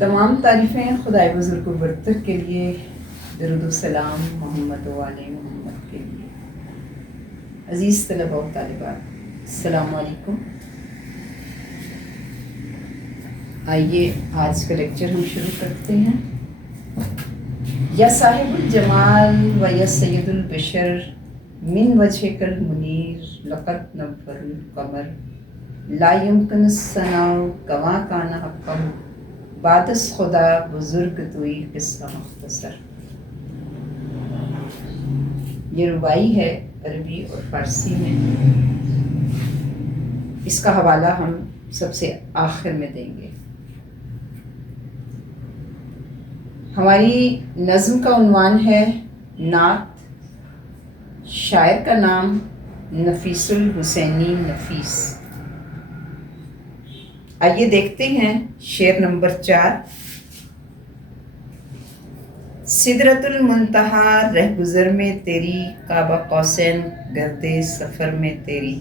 تمام تعریفیں خدائے بزرگ و برتر کے لیے، درود و سلام محمد و آل محمد کے لیے۔ عزیز طلباء و طالبات، السلام علیکم۔ آئیے آج کا لیکچر ہم شروع کرتے ہیں۔ یا صاحب الجمال و یا سید البشر من وجهک المنیر لقد نور القمر لا يمكن الثناء کما کان حقا بعد از خدا بزرگ توئی قصہ مختصر۔ یہ ربائی ہے عربی اور فارسی میں۔ اس کا حوالہ ہم سب سے آخر میں دیں گے۔ ہماری نظم کا عنوان ہے نعت، شاعر کا نام نفیس الحسینی نفیس۔ آئیے دیکھتے ہیں شعر نمبر 4۔ سدرۃ المنتہا رہگزر میں تیری، قاب قوسین گرد سفر میں تیری،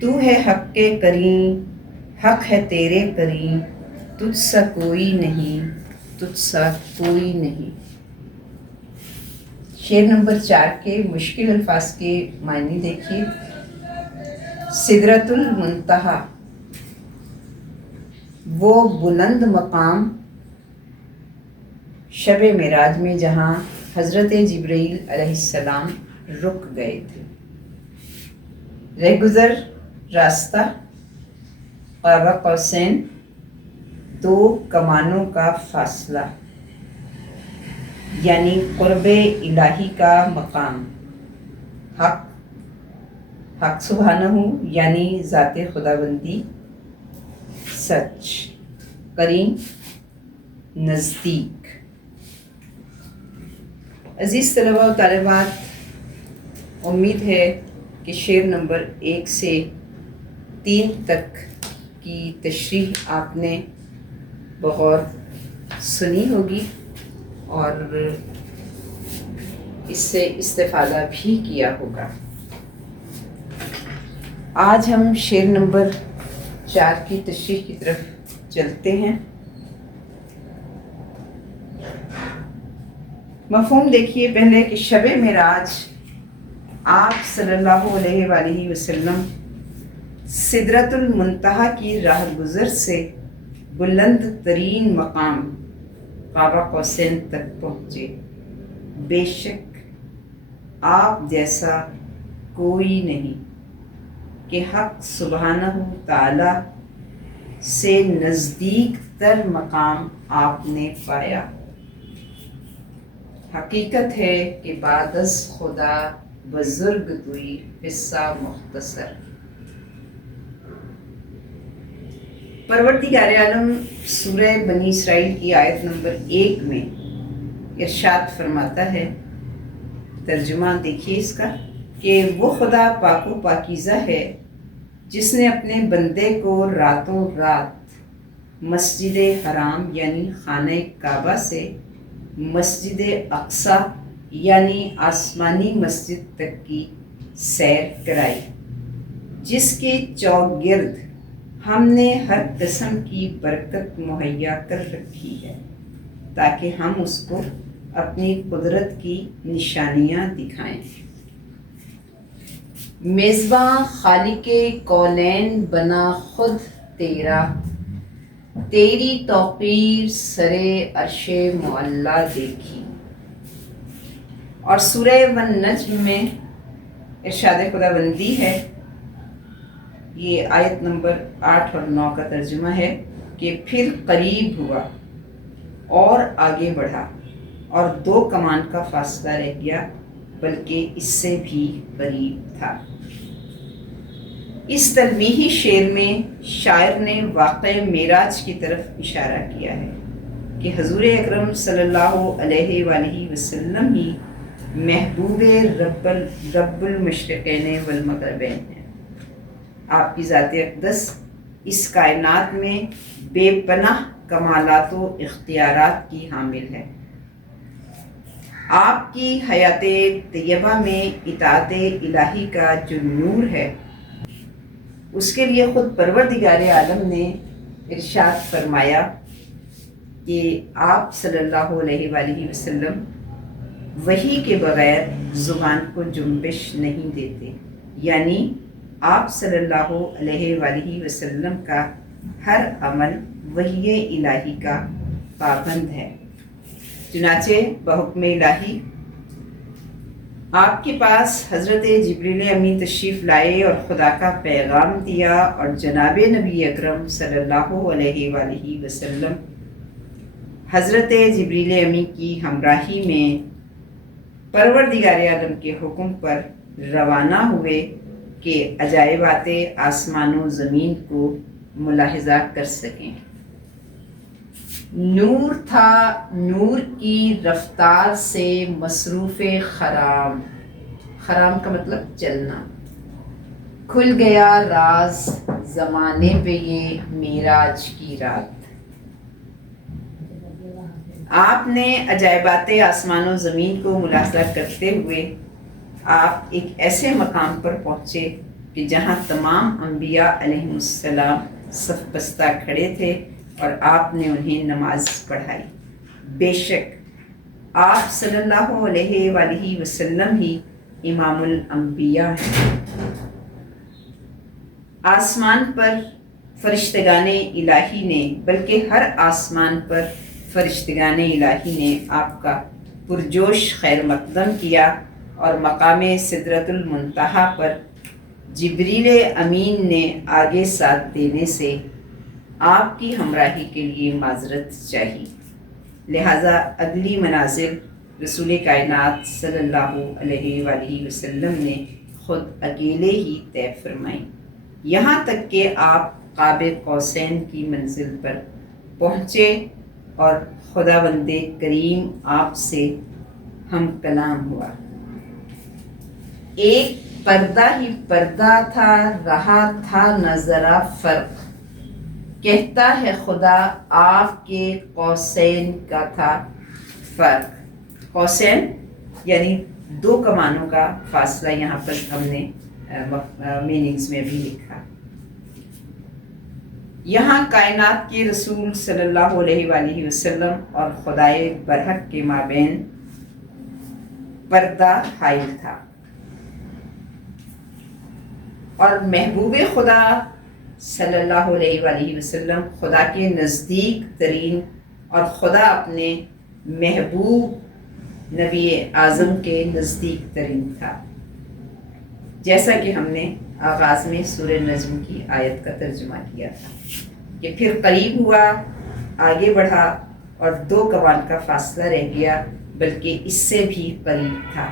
تو ہے حق کے کریم، حق ہے تیرے کریم، تجھ سا کوئی نہیں، تجھ سا کوئی نہیں۔ شعر نمبر 4 کے مشکل الفاظ کے معنی دیکھیے۔ سدرۃ المنتہا، وہ بلند مقام شب معراج میں جہاں حضرت جبرائیل علیہ السلام رک گئے تھے۔ رہگزر راستہ، قاب قوسین دو کمانوں کا فاصلہ، یعنی قرب الہی کا مقام۔ حق، حق سبحانہ یعنی ذات خداوندی، سچ، کریم نزدیک۔ عزیز طلباء و طالبات، امید ہے کہ شعر نمبر 1 سے 3 تک کی تشریح آپ نے بغور سنی ہوگی اور اس سے استفادہ بھی کیا ہوگا۔ آج ہم شعر نمبر 4 کی تشریح کی طرف چلتے ہیں۔ مفہوم دیکھیے پہلے کہ شب معراج آپ صلی اللہ علیہ وآلہ وسلم سدرۃ المنتہا کی راہ گزر سے بلند ترین مقام قاب قوسین تک پہنچے۔ بے شک آپ جیسا کوئی نہیں کہ حق سبحانہ تعالی سے نزدیک تر مقام آپ نے پایا۔ حقیقت ہے کہ بعد از خدا بزرگ توئی قصہ مختصر۔ پروردگار عالم سورہ بنی اسرائیل کی آیت نمبر 1 میں ارشاد فرماتا ہے، ترجمہ دیکھیے اس کا، کہ وہ خدا پاک و پاکیزہ ہے جس نے اپنے بندے کو راتوں رات مسجد حرام یعنی خانہ کعبہ سے مسجد اقصی یعنی آسمانی مسجد تک کی سیر کرائی، جس کے چوگرد ہم نے ہر قسم کی برکت مہیا کر رکھی ہے تاکہ ہم اس کو اپنی قدرت کی نشانیاں دکھائیں۔ میزباں خالق کونین بنا خود تیرا، تیری توقیر سرے عرش معلا دیکھی۔ اور سورہ والنجم میں ارشاد خداوندی ہے، یہ آیت نمبر 8 اور 9 کا ترجمہ ہے کہ پھر قریب ہوا اور آگے بڑھا اور 2 کمان کا فاصلہ رہ گیا، بلکہ اس سے بھی قریب تھا۔ اس تلمیحی شعر میں شاعر نے واقع معراج کی طرف اشارہ کیا ہے کہ حضور اکرم صلی اللہ علیہ وآلہ وسلم ہی محبوب رب المشرقین والمغربین ہیں۔ آپ کی ذات اقدس اس کائنات میں بے پناہ کمالات و اختیارات کی حامل ہے۔ آپ کی حیات طیبہ میں اطاعت الہی کا جو نور ہے، اس کے لیے خود پروردگار عالم نے ارشاد فرمایا، کہ آپ صلی اللہ علیہ وآلہ وسلم وحی کے بغیر زبان کو جنبش نہیں دیتے، یعنی آپ صلی اللہ علیہ وآلہ وسلم کا ہر عمل وحی الہی کا پابند ہے۔ چنانچہ بحکم الہی آپ کے پاس حضرت جبریل امین تشریف لائے اور خدا کا پیغام دیا، اور جناب نبی اکرم صلی اللہ علیہ وآلہ وسلم حضرت جبریل امین کی ہمراہی میں پروردگار عالم کے حکم پر روانہ ہوئے کہ عجائبات آسمان و زمین کو ملاحظہ کر سکیں۔ نور تھا، نور کی رفتار سے مصروف خرام، خرام کا مطلب چلنا، کھل گیا راز زمانے پہ یہ معراج کی رات۔ آپ نے عجائبات آسمان و زمین کو ملاحظہ کرتے ہوئے آپ ایک ایسے مقام پر پہنچے کہ جہاں تمام انبیاء علیہ السلام صف بستہ کھڑے تھے اور آپ نے انہیں نماز پڑھائی۔ بے شک آپ صلی اللہ علیہ وآلہ وسلم ہی امام الانبیاء ہیں۔ آسمان پر فرشتگان الہی نے، بلکہ ہر آسمان پر فرشتگان الہی نے آپ کا پرجوش خیر مقدم کیا، اور مقام سدرۃ المنتہا پر جبریل امین نے آگے ساتھ دینے سے آپ کی ہمراہی کے لیے معذرت چاہی، لہٰذا اگلی منازل رسول کائنات صلی اللہ علیہ وآلہ وسلم نے خود اکیلے ہی طے فرمائیں، یہاں تک کہ آپ قاب قوسین کی منزل پر پہنچے اور خداوند کریم آپ سے ہم کلام ہوا۔ ایک پردہ ہی پردہ تھا، رہا تھا نہ ذرا فرق، کہتا ہے خدا آپ کے قوسین کا تھا فرق۔ قوسین یعنی دو کمانوں کا فاصلہ، یہاں پر ہم نے میننگز میں بھی لکھا۔ یہاں کائنات کے رسول صلی اللہ علیہ وآلہ وسلم اور خدائے برحق کے مابین پردہ حائل تھا، اور محبوب خدا صلی اللہ علیہ وآلہ وسلم خدا کے نزدیک ترین، اور خدا اپنے محبوب نبی اعظم کے نزدیک ترین تھا، جیسا کہ ہم نے آغاز میں سورہ نجم کی آیت کا ترجمہ کیا تھا کہ پھر قریب ہوا، آگے بڑھا اور دو کمان کا فاصلہ رہ گیا، بلکہ اس سے بھی قریب تھا۔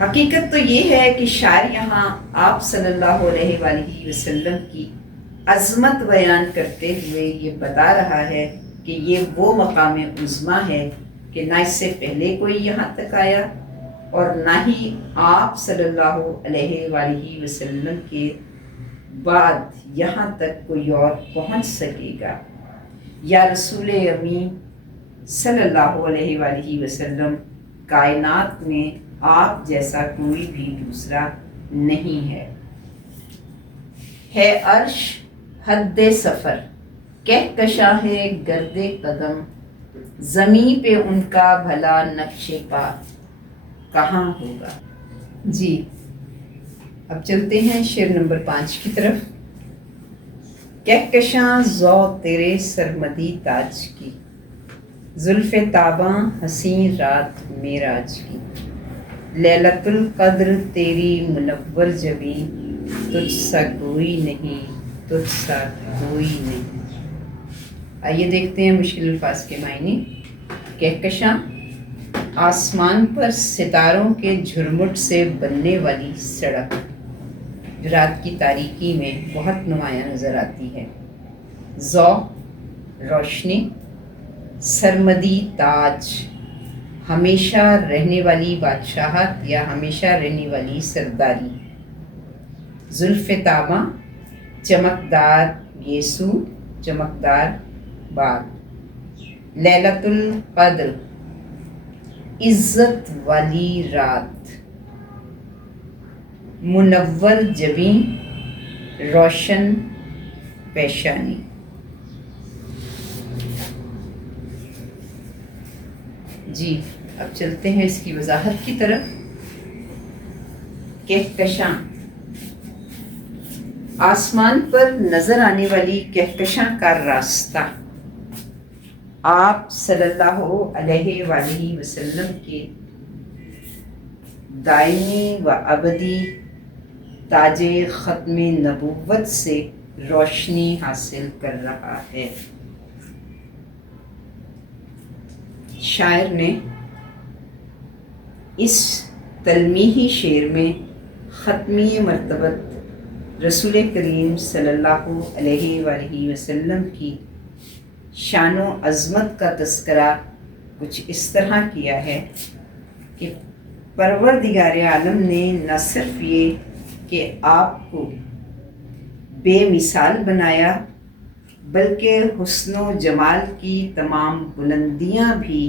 حقیقت تو یہ ہے کہ شاعر یہاں آپ صلی اللہ علیہ وآلہ وسلم کی عظمت بیان کرتے ہوئے یہ بتا رہا ہے کہ یہ وہ مقام عظمیٰ ہے کہ نہ اس سے پہلے کوئی یہاں تک آیا، اور نہ ہی آپ صلی اللہ علیہ وآلہ وسلم کے بعد یہاں تک کوئی اور پہنچ سکے گا۔ یا رسول امین صلی اللہ علیہ وآلہ وسلم کائنات میں آپ جیسا کوئی بھی دوسرا نہیں ہے عرش حد سفر، کہکشاں ہے گرد قدم، زمین پہ ان کا بھلا نقش پا کہاں ہوگا۔ جی اب چلتے ہیں شعر نمبر 5 کی طرف۔ کہکشاں ذو تیرے سرمدی تاج کی، زلف تاباں حسین رات معراج کی، لیلۃ القدر تیری منور جبیں، تجھ سا کوئی نہیں، تجھ سا کوئی نہیں۔ آئیے دیکھتے ہیں مشکل الفاظ کے معنی۔ کہکشاں آسمان پر ستاروں کے جھرمٹ سے بننے والی سڑک، جو رات کی تاریکی میں بہت نمایاں نظر آتی ہے۔ ذو روشنی، سرمدی تاج ہمیشہ رہنے والی بادشاہت یا ہمیشہ رہنے والی سرداری، زلف تاباں چمکدار گیسو، چمکدار بال، لیلۃ القدر عزت والی رات، منور جبیں روشن پیشانی۔ جی اب چلتے ہیں اس کی وضاحت کی طرف۔ کہکشاں، آسمان پر نظر آنے والی کہکشاں کا راستہ آپ صلی اللہ علیہ وآلہ وسلم کے دائمی و ابدی تاج ختم نبوت سے روشنی حاصل کر رہا ہے۔ شاعر نے اس تلمیحی شعر میں ختمی مرتبت رسول کریم صلی اللہ علیہ وآلہ وسلم کی شان و عظمت کا تذکرہ کچھ اس طرح کیا ہے کہ پروردگار عالم نے نہ صرف یہ کہ آپ کو بے مثال بنایا بلکہ حسن و جمال کی تمام بلندیاں بھی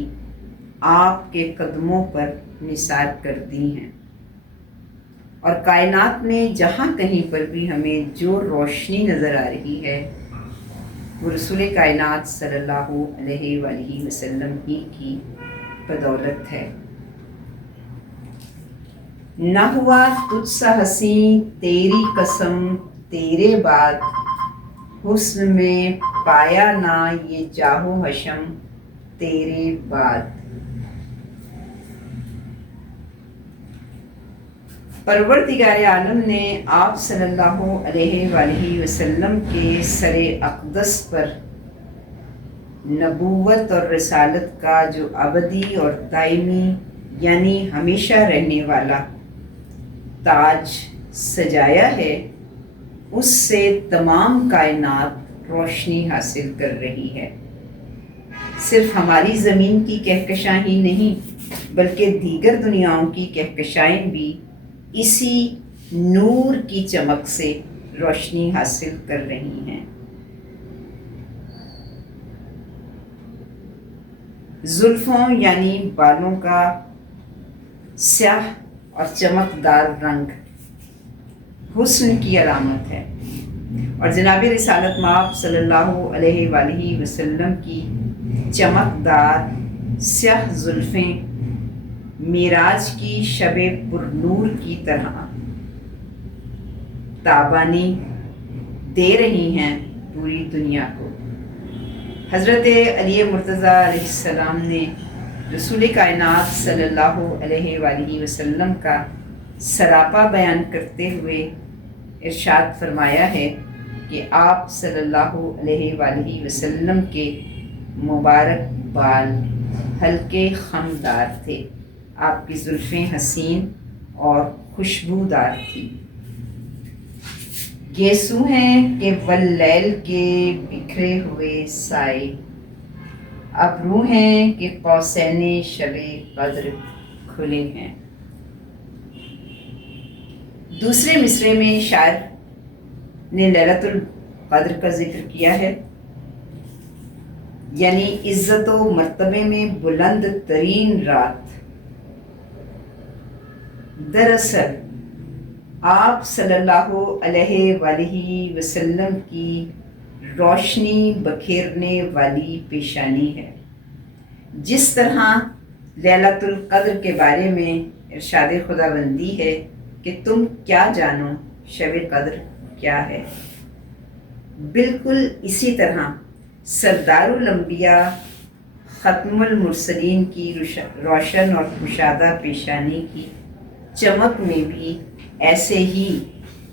آپ کے قدموں پر نثار کر دی ہیں، اور کائنات میں جہاں کہیں پر بھی ہمیں جو روشنی نظر آ رہی ہے وہ رسول کائنات صلی اللہ علیہ وآلہ وسلم ہی کی بدولت ہے۔ نہ ہوا تجھ سا حسین تیری قسم تیرے بعد، حسن میں پایا نہ یہ جاہ و حشم تیرے بعد۔ پروردگار عالم نے آپ صلی اللہ علیہ وآلہ وسلم کے سر اقدس پر نبوت اور رسالت کا جو ابدی اور دائمی یعنی ہمیشہ رہنے والا تاج سجایا ہے، اس سے تمام کائنات روشنی حاصل کر رہی ہے۔ صرف ہماری زمین کی کہکشاں ہی نہیں بلکہ دیگر دنیاؤں کی کہکشائیں بھی اسی نور کی چمک سے روشنی حاصل کر رہی ہیں۔ زلفوں یعنی بالوں کا سیاہ اور چمکدار رنگ حسن کی علامت ہے، اور جناب رسالت مآب صلی اللہ علیہ وآلہ وسلم کی چمکدار سیاہ زلفیں معراج کی شب پر نور کی طرح تابانی دے رہی ہیں پوری دنیا کو۔ حضرت علی مرتضیٰ علیہ السلام نے رسول کائنات صلی اللہ علیہ وآلہ وسلم کا سراپا بیان کرتے ہوئے ارشاد فرمایا ہے کہ آپ صلی اللہ علیہ وآلہ وسلم کے مبارک بال ہلکے خمدار تھے، آپ کی زلفیں حسین اور خوشبودار تھی۔ گیسو ہیں کہ واللیل کے بکھرے ہوئے سائے، ابرو ہیں کہ قوسین شب قدر کھلے ہیں۔ دوسرے مصرعے میں شاعر نے لیلۃ القدر کا ذکر کیا ہے، یعنی عزت و مرتبے میں بلند ترین رات۔ دراصل آپ صلی اللہ علیہ وآلہ وسلم کی روشنی بکھیرنے والی پیشانی ہے۔ جس طرح لیلۃ القدر کے بارے میں ارشاد خداوندی ہے کہ تم کیا جانو شب قدر کیا ہے، بالکل اسی طرح سردار الانبیاء ختم المرسلین کی روشن اور کشادہ پیشانی کی چمک میں بھی ایسے ہی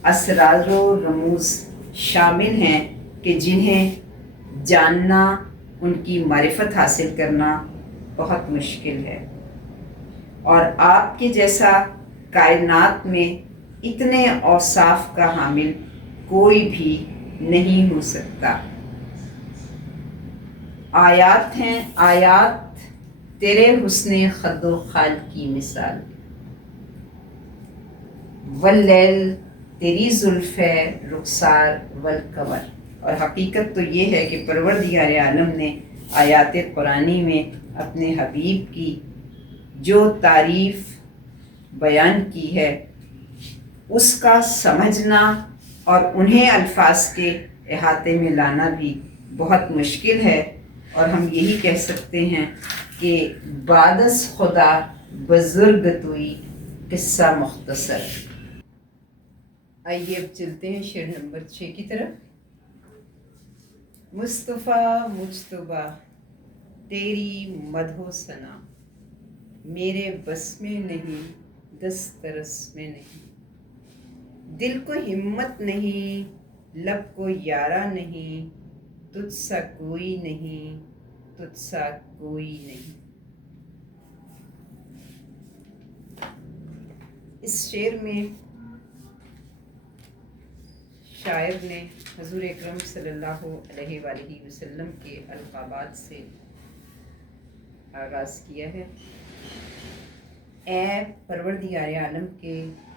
اسرار و رموز شامل ہیں کہ جنہیں جاننا، ان کی معرفت حاصل کرنا بہت مشکل ہے، اور آپ کے جیسا کائنات میں اتنے اوصاف کا حامل کوئی بھی نہیں ہو سکتا۔ آیات ہیں آیات تیرے حسن خد و خال کی مثال، واللیل تیری زلف ہے رخسار والقمر۔ اور حقیقت تو یہ ہے کہ پروردگار عالم نے آیات قرآنی میں اپنے حبیب کی جو تعریف بیان کی ہے اس کا سمجھنا اور انہیں الفاظ کے احاطے میں لانا بھی بہت مشکل ہے، اور ہم یہی کہہ سکتے ہیں کہ بعدس خدا بزرگ توئی قصہ مختصر۔ آئیے اب چلتے ہیں شعر نمبر 6 کی طرف۔ مصطفیٰ مجتبیٰ تیری مدح و ثنا میرے بس میں نہیں، دسترس میں نہیں، دل کو ہمت نہیں، لب کو یارا نہیں، تجھ سا کوئی نہیں، تجھ سا کوئی نہیں۔ اس شعر میں شاعر نے حضور اکرم صلی اللہ علیہ وآلہ وسلم کے القابات سے آغاز کیا ہے۔ اے پروردگار عالم کے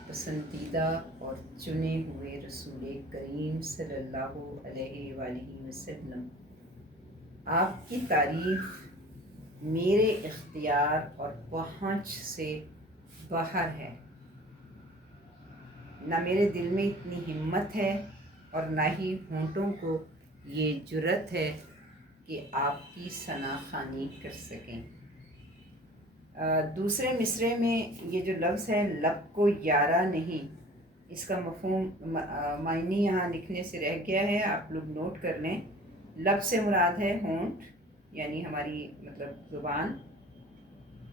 پسندیدہ اور چنے ہوئے رسول کریم صلی اللہ علیہ وآلہ وسلم، آپ کی تعریف میرے اختیار اور پہنچ سے باہر ہے۔ نہ میرے دل میں اتنی ہمت ہے اور نہ ہی ہونٹوں کو یہ جرأت ہے کہ آپ کی ثنا خوانی کر سکیں۔ دوسرے مصرعے میں یہ جو لفظ ہے لب کو یارا نہیں، اس کا مفہوم معنی یہاں لکھنے سے رہ گیا ہے، آپ لوگ نوٹ کر لیں۔ لب سے مراد ہے ہونٹ، یعنی ہماری مطلب زبان،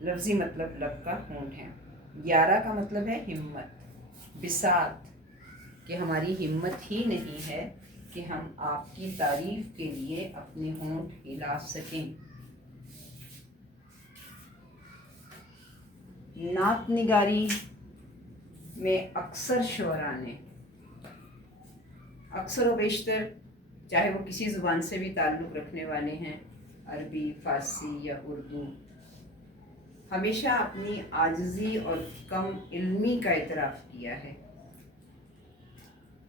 لفظی مطلب لب کا ہونٹ ہے۔ یارا کا مطلب ہے ہمت، بساط، کہ ہماری ہمت ہی نہیں ہے کہ ہم آپ کی تعریف کے لیے اپنے ہونٹ ہلا سکیں۔ نعت نگاری میں اکثر شعراء نے اکثر و بیشتر، چاہے وہ کسی زبان سے بھی تعلق رکھنے والے ہیں، عربی، فارسی یا اردو، ہمیشہ اپنی عاجزی اور کم علمی کا اعتراف کیا ہے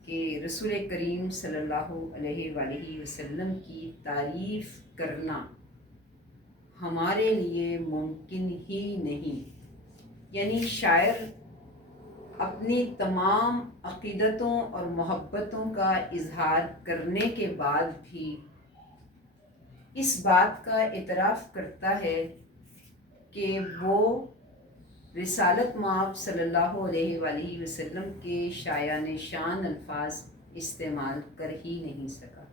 کہ رسول کریم صلی اللہ علیہ وآلہ وسلم کی تعریف کرنا ہمارے لیے ممکن ہی نہیں۔ یعنی شاعر اپنی تمام عقیدتوں اور محبتوں کا اظہار کرنے کے بعد بھی اس بات کا اعتراف کرتا ہے کہ وہ رسالت مآب صلی اللہ علیہ وآلہ وسلم کے شایان شان الفاظ استعمال کر ہی نہیں سکا۔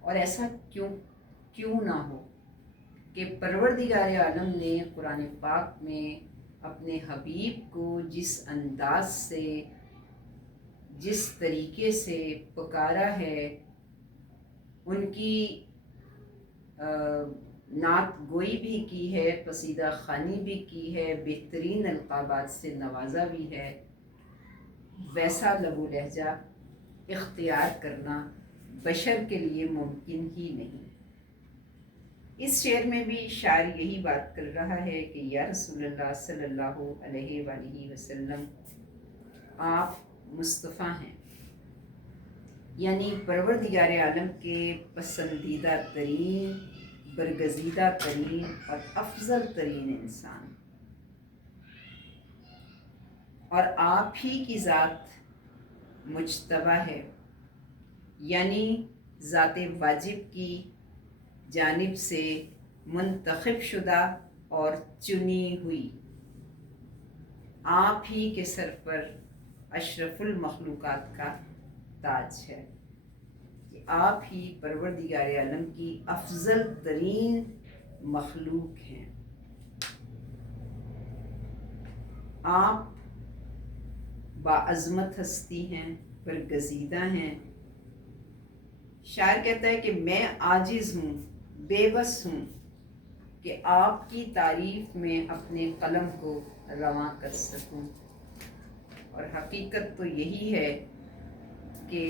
اور ایسا کیوں نہ ہو کہ پروردگار عالم نے قرآن پاک میں اپنے حبیب کو جس انداز سے، جس طریقے سے پکارا ہے، ان کی نعت گوئی بھی کی ہے، قصیدہ خوانی بھی کی ہے، بہترین القابات سے نوازا بھی ہے، ویسا لب و لہجہ اختیار کرنا بشر کے لیے ممکن ہی نہیں۔ اس شعر میں بھی شاعر یہی بات کر رہا ہے کہ یا رسول اللہ صلی اللہ علیہ وآلہ وسلم، آپ مصطفیٰ ہیں، یعنی پروردگار عالم کے پسندیدہ ترین، برگزیدہ ترین اور افضل ترین انسان، اور آپ ہی کی ذات مجتبیٰ ہے، یعنی ذات واجب کی جانب سے منتخب شدہ اور چنی ہوئی۔ آپ ہی کے سر پر اشرف المخلوقات کا تاج ہے کہ آپ ہی پروردگار عالم کی افضل ترین مخلوق ہیں۔ آپ باعظمت ہستی ہیں، برگزیدہ ہیں۔ شاعر کہتا ہے کہ میں عاجز ہوں، بے بس ہوں کہ آپ کی تعریف میں اپنے قلم کو رواں کر سکوں، اور حقیقت تو یہی ہے کہ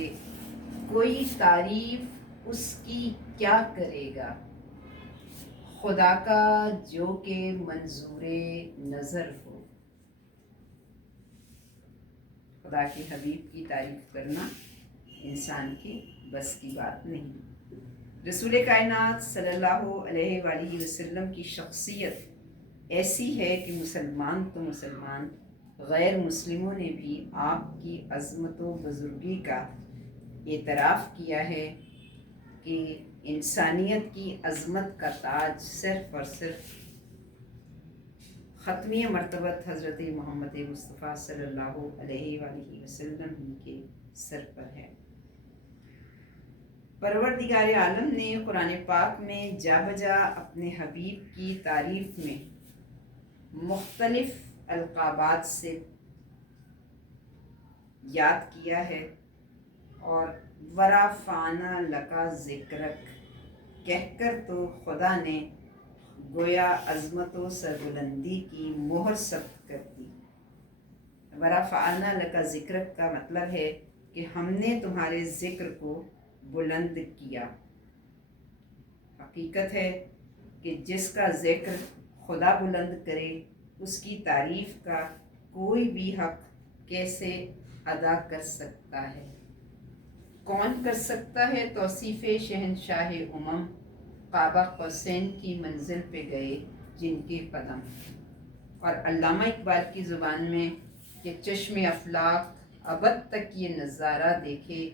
کوئی تعریف اس کی کیا کرے گا، خدا کا جو کہ منظور نظر ہو۔ خدا کے حبیب کی تعریف کرنا انسان کی بس کی بات نہیں۔ رسول کائنات صلی اللہ علیہ وآلہ وسلم کی شخصیت ایسی ہے کہ مسلمان تو مسلمان، غیر مسلموں نے بھی آپ کی عظمت و بزرگی کا اعتراف کیا ہے کہ انسانیت کی عظمت کا تاج صرف اور صرف ختمی مرتبت حضرت محمد مصطفیٰ صلی اللہ علیہ وآلہ وسلم ہی کے سر پر ہے۔ پروردگار عالم نے قرآن پاک میں جا بجا اپنے حبیب کی تعریف میں مختلف القابات سے یاد کیا ہے اور ورافعنا لکا ذکرک کہہ کر تو خدا نے گویا عظمت و سربلندی کی مہر ثبت کر دی۔ ورفعنا لک ذکرک کا مطلب ہے کہ ہم نے تمہارے ذکر کو بلند کیا۔ حقیقت ہے کہ جس کا ذکر خدا بلند کرے اس کی تعریف کا کوئی بھی حق کیسے ادا کر سکتا ہے؟ کون کر سکتا ہے؟ توصیف شہنشاہ امم قاب قوسین کی منزل پہ گئے جن کے قدم، اور علامہ اقبال کی زبان میں کہ چشم افلاک ابد تک یہ نظارہ دیکھے،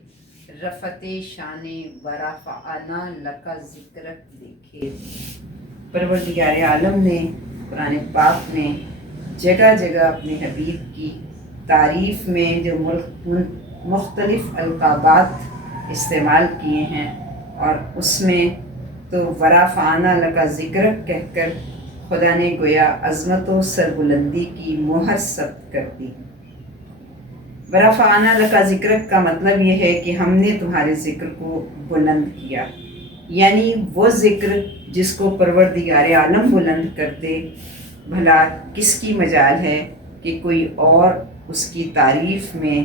رفعت شان ورفعنا لک ذکرک دیکھے۔ پروردگار عالم نے قرآن پاک میں جگہ جگہ اپنے حبیب کی تعریف میں جو مختلف القابات استعمال کیے ہیں، اور اس میں تو ورفعنا لک ذکرک کہہ کر خدا نے گویا عظمت و سربلندی کی مہر ثبت کر دی۔ ورفعنا لک ذکرک کا مطلب یہ ہے کہ ہم نے تمہارے ذکر کو بلند کیا، یعنی وہ ذکر جس کو پروردگار عالم بلند کر دے، بھلا کس کی مجال ہے کہ کوئی اور اس کی تعریف میں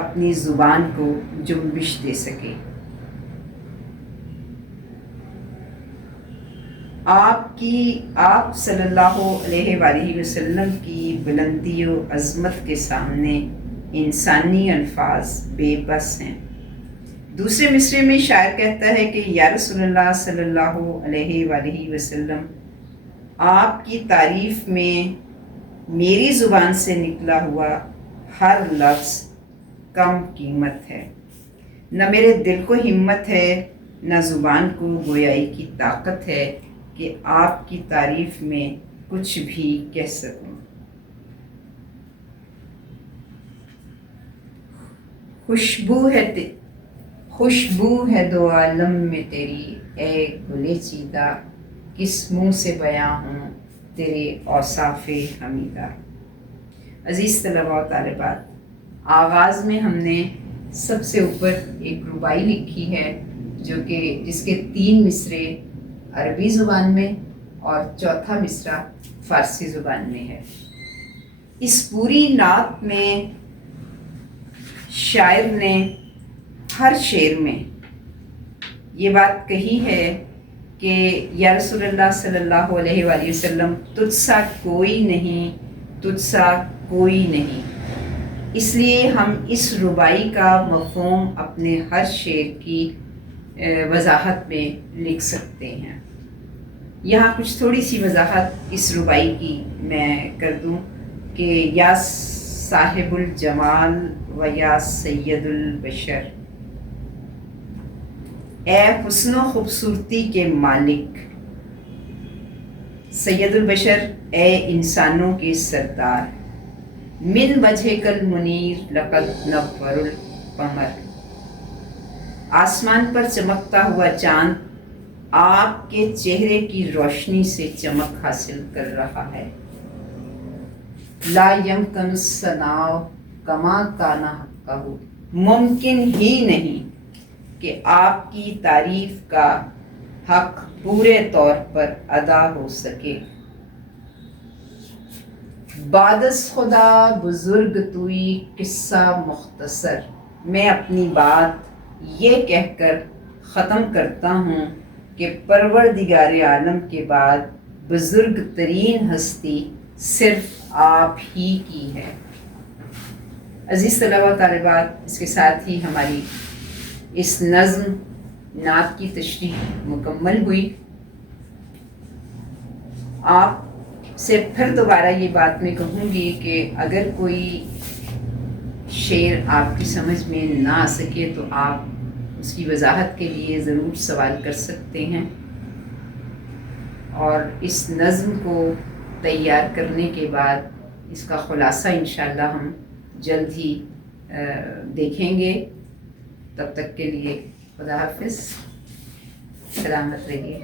اپنی زبان کو جنبش دے سکے۔ آپ صلی اللہ علیہ وآلہ وسلم کی بلندی و عظمت کے سامنے انسانی الفاظ بے بس ہیں۔ دوسرے مصرے میں شاعر کہتا ہے کہ یا رسول اللہ صلی اللہ علیہ وآلہ وسلم، آپ کی تعریف میں میری زبان سے نکلا ہوا ہر لفظ کم قیمت ہے، نہ میرے دل کو ہمت ہے نہ زبان کو گویائی کی طاقت ہے کہ آپ کی تعریف میں کچھ بھی کہہ سکوں۔ خوشبو ہے دو عالم میں تیری، اے گلے چیدہ، کس منہ سے بیاں ہوں تیرے اوصاف حمیدہ۔ عزیز طلباء و طالبات، آغاز میں ہم نے سب سے اوپر ایک ربائی لکھی ہے جس کے 3 مصرے عربی زبان میں اور چوتھا مصرع فارسی زبان میں ہے۔ اس پوری نعت میں شاعر نے ہر شعر میں یہ بات کہی ہے کہ یا رسول اللہ صلی اللہ علیہ وآلہ وسلم، تجھ سا کوئی نہیں، تجھ سا کوئی نہیں۔ اس لیے ہم اس ربائی کا مفہوم اپنے ہر شعر کی وضاحت میں لکھ سکتے ہیں۔ یہاں کچھ تھوڑی سی وضاحت اس ربائی کی میں کر دوں کہ یا صاحب الجمال و یا سید البشر، اے حسن و خوبصورتی کے مالک، سید البشر، اے انسانوں کے سردار، من وجہک المنیر لقد نور القمر، آسمان پر چمکتا ہوا چاند آپ کے چہرے کی روشنی سے چمک حاصل کر رہا ہے۔ لا یمکن الثناء کما کان حقہ، ممکن ہی نہیں کہ آپ کی تعریف کا حق پورے طور پر ادا ہو سکے۔ بعد از خدا بزرگ توئی قصہ مختصر، میں اپنی بات یہ کہہ کر ختم کرتا ہوں کہ پروردگار عالم کے بعد بزرگ ترین ہستی صرف آپ ہی کی ہے۔ عزیز طلباء و طالبات، اس کے ساتھ ہی ہماری اس نظم نعت کی تشریح مکمل ہوئی۔ آپ سے پھر دوبارہ یہ بات میں کہوں گی کہ اگر کوئی شعر آپ کی سمجھ میں نہ آ سکے تو آپ اس کی وضاحت کے لیے ضرور سوال کر سکتے ہیں، اور اس نظم کو تیار کرنے کے بعد اس کا خلاصہ انشاءاللہ ہم جلد ہی دیکھیں گے۔ تب تک کے لیے خدا حافظ، سلامت رہیے۔